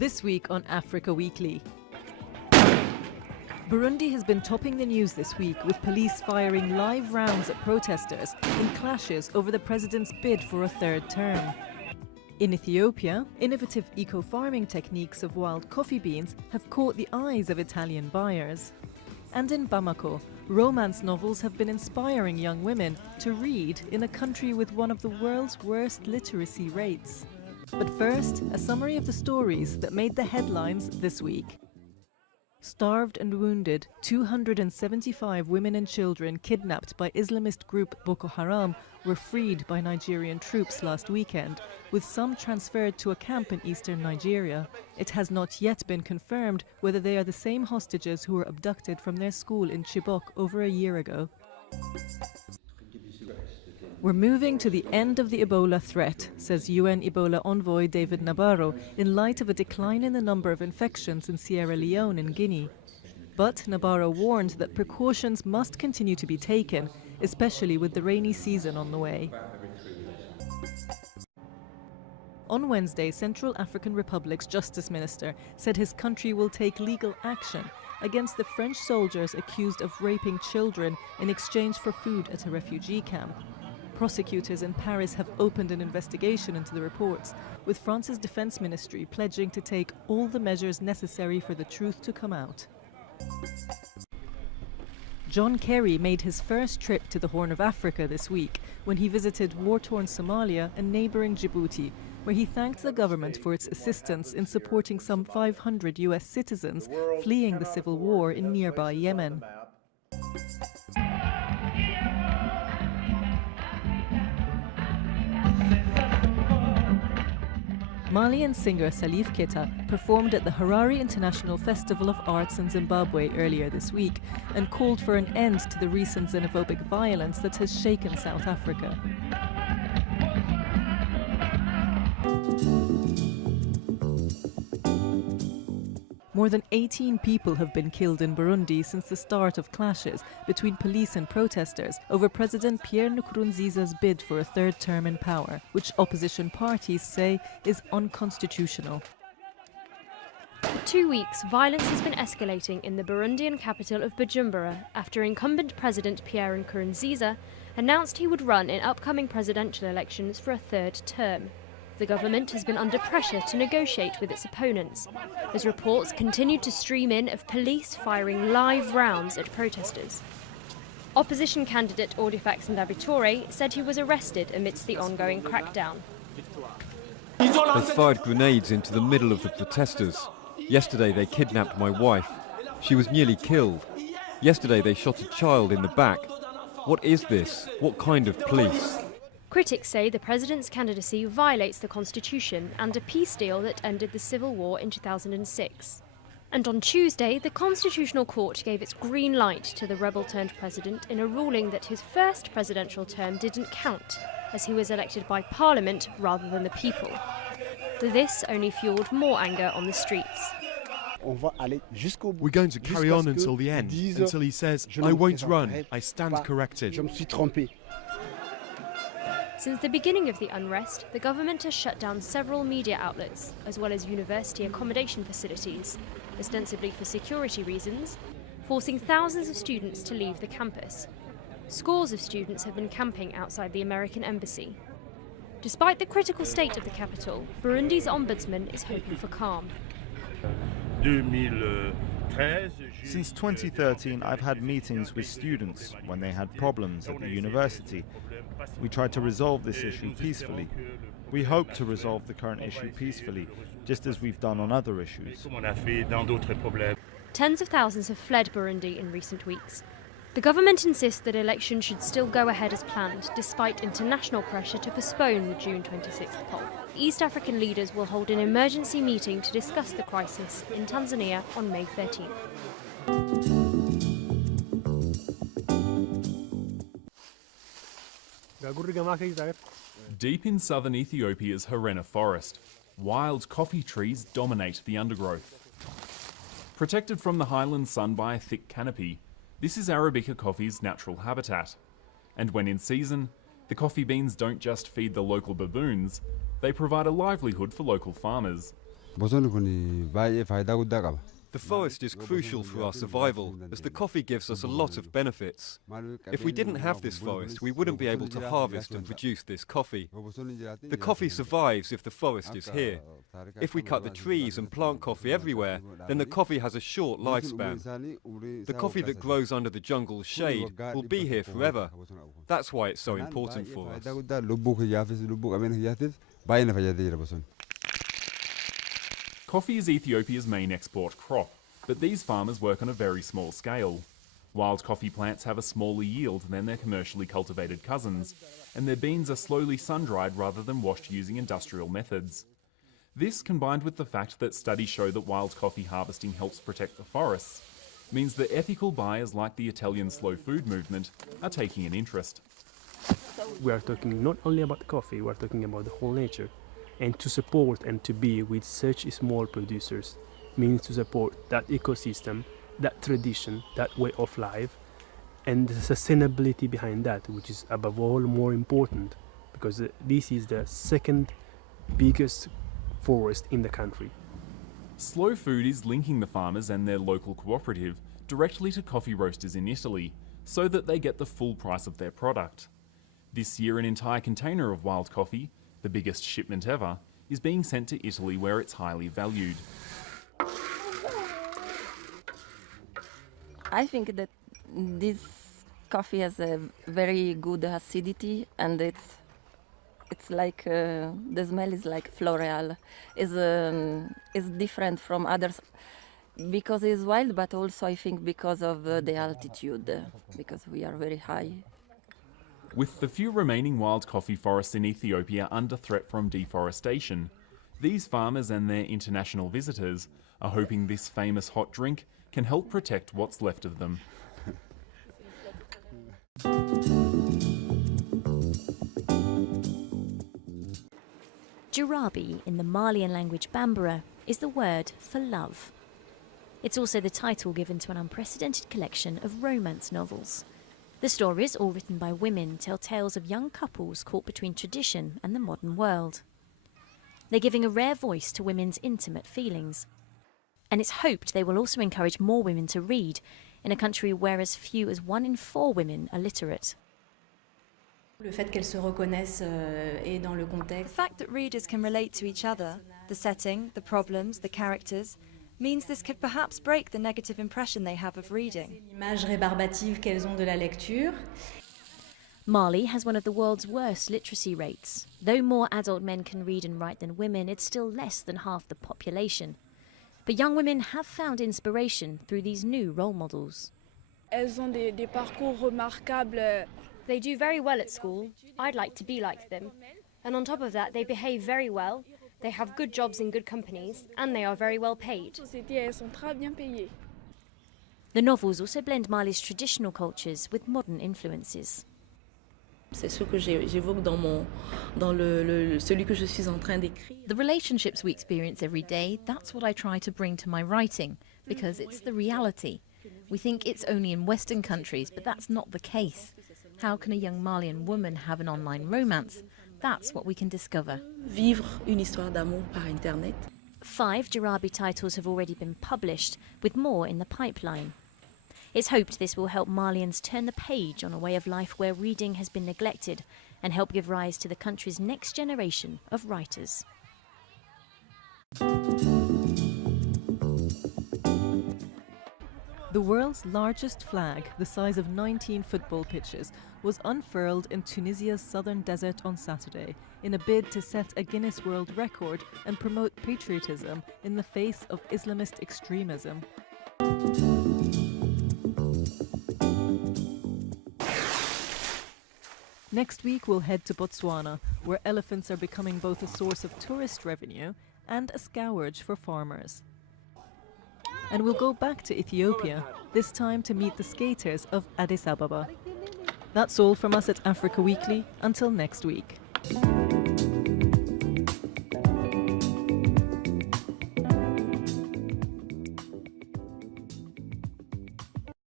This week on Africa Weekly. Burundi has been topping the news this week with police firing live rounds at protesters in clashes over the president's bid for a third term. In Ethiopia, innovative eco-farming techniques of wild coffee beans have caught the eyes of Italian buyers. And in Bamako, romance novels have been inspiring young women to read in a country with one of the world's worst literacy rates. But first, a summary of the stories that made the headlines this week. Starved and wounded, 275 women and children kidnapped by Islamist group Boko Haram were freed by Nigerian troops last weekend, with some transferred to a camp in eastern Nigeria. It has not yet been confirmed whether they are the same hostages who were abducted from their school in Chibok over a year ago. We're moving to the end of the Ebola threat, says UN Ebola envoy David Nabarro, in light of a decline in the number of infections in Sierra Leone and Guinea. But Nabarro warned that precautions must continue to be taken, especially with the rainy season on the way. On Wednesday, Central African Republic's Justice Minister said his country will take legal action against the French soldiers accused of raping children in exchange for food at a refugee camp. Prosecutors in Paris have opened an investigation into the reports, with France's defense ministry pledging to take all the measures necessary for the truth to come out. John Kerry made his first trip to the Horn of Africa this week when he visited war-torn Somalia and neighbouring Djibouti, where he thanked the government for its assistance in supporting some 500 US citizens fleeing the civil war in nearby Yemen. Malian singer Salif Keita performed at the Harare International Festival of Arts in Zimbabwe earlier this week and called for an end to the recent xenophobic violence that has shaken South Africa. More than 18 people have been killed in Burundi since the start of clashes between police and protesters over President Pierre Nkurunziza's bid for a third term in power, which opposition parties say is unconstitutional. For 2 weeks, violence has been escalating in the Burundian capital of Bujumbura after incumbent President Pierre Nkurunziza announced he would run in upcoming presidential elections for a third term. The government has been under pressure to negotiate with its opponents, as reports continued to stream in of police firing live rounds at protesters. Opposition candidate Audifax Ndabitoré said he was arrested amidst the ongoing crackdown. They fired grenades into the middle of the protesters. Yesterday they kidnapped my wife. She was nearly killed. Yesterday they shot a child in the back. What is this? What kind of police? Critics say the president's candidacy violates the constitution and a peace deal that ended the civil war in 2006. And on Tuesday, the Constitutional Court gave its green light to the rebel-turned-president in a ruling that his first presidential term didn't count, as he was elected by parliament rather than the people. This only fueled more anger on the streets. We're going to carry on until the end, until he says, "I won't run, I stand corrected." Since the beginning of the unrest, the government has shut down several media outlets, as well as university accommodation facilities, ostensibly for security reasons, forcing thousands of students to leave the campus. Scores of students have been camping outside the American embassy. Despite the critical state of the capital, Burundi's ombudsman is hoping for calm. Since 2013, I've had meetings with students when they had problems at the university. We tried to resolve this issue peacefully. We hope to resolve the current issue peacefully, just as we've done on other issues. Tens of thousands have fled Burundi in recent weeks. The government insists that elections should still go ahead as planned, despite international pressure to postpone the June 26th poll. East African leaders will hold an emergency meeting to discuss the crisis in Tanzania on May 13th. Deep in southern Ethiopia's Harena forest, wild coffee trees dominate the undergrowth. Protected from the highland sun by a thick canopy, this is Arabica coffee's natural habitat. And when in season, the coffee beans don't just feed the local baboons, they provide a livelihood for local farmers. The forest is crucial for our survival, as the coffee gives us a lot of benefits. If we didn't have this forest, we wouldn't be able to harvest and produce this coffee. The coffee survives if the forest is here. If we cut the trees and plant coffee everywhere, then the coffee has a short lifespan. The coffee that grows under the jungle's shade will be here forever. That's why it's so important for us. Coffee is Ethiopia's main export crop, but these farmers work on a very small scale. Wild coffee plants have a smaller yield than their commercially cultivated cousins, and their beans are slowly sun-dried rather than washed using industrial methods. This, combined with the fact that studies show that wild coffee harvesting helps protect the forests, means that ethical buyers like the Italian slow food movement are taking an interest. We are talking not only about coffee, we are talking about the whole nature. And to support and to be with such small producers means to support that ecosystem, that tradition, that way of life, and the sustainability behind that, which is above all more important, because this is the second biggest forest in the country. Slow food is linking the farmers and their local cooperative directly to coffee roasters in Italy, so that they get the full price of their product. This year, an entire container of wild coffee, the biggest shipment ever, is being sent to Italy where it's highly valued. I think that this coffee has a very good acidity, and it's like the smell is like floral. It's different from others because it's wild, but also I think because of the altitude, because we are very high. With the few remaining wild coffee forests in Ethiopia under threat from deforestation, these farmers and their international visitors are hoping this famous hot drink can help protect what's left of them. Jarabi, in the Malian language Bambara, is the word for love. It's also the title given to an unprecedented collection of romance novels. The stories, all written by women, tell tales of young couples caught between tradition and the modern world. They're giving a rare voice to women's intimate feelings. And it's hoped they will also encourage more women to read in a country where as few as 1 in 4 women are literate. The fact that readers can relate to each other, the setting, the problems, the characters, means this could perhaps break the negative impression they have of reading. Mali has one of the world's worst literacy rates. Though more adult men can read and write than women, it's still less than half the population. But young women have found inspiration through these new role models. They do very well at school. I'd like to be like them. And on top of that, they behave very well. They have good jobs in good companies, and they are very well paid. The novels also blend Mali's traditional cultures with modern influences. The relationships we experience every day, that's what I try to bring to my writing, because it's the reality. We think it's only in Western countries, but that's not the case. How can a young Malian woman have an online romance? That's what we can discover. Vivre une histoire d'amour par Internet. 5 Jarabi titles have already been published, with more in the pipeline. It's hoped this will help Malians turn the page on a way of life where reading has been neglected and help give rise to the country's next generation of writers. The world's largest flag, the size of 19 football pitches, was unfurled in Tunisia's southern desert on Saturday in a bid to set a Guinness World Record and promote patriotism in the face of Islamist extremism. Next week we'll head to Botswana, where elephants are becoming both a source of tourist revenue and a scourge for farmers. And we'll go back to Ethiopia, this time to meet the skaters of Addis Ababa. That's all from us at Africa Weekly. Until next week.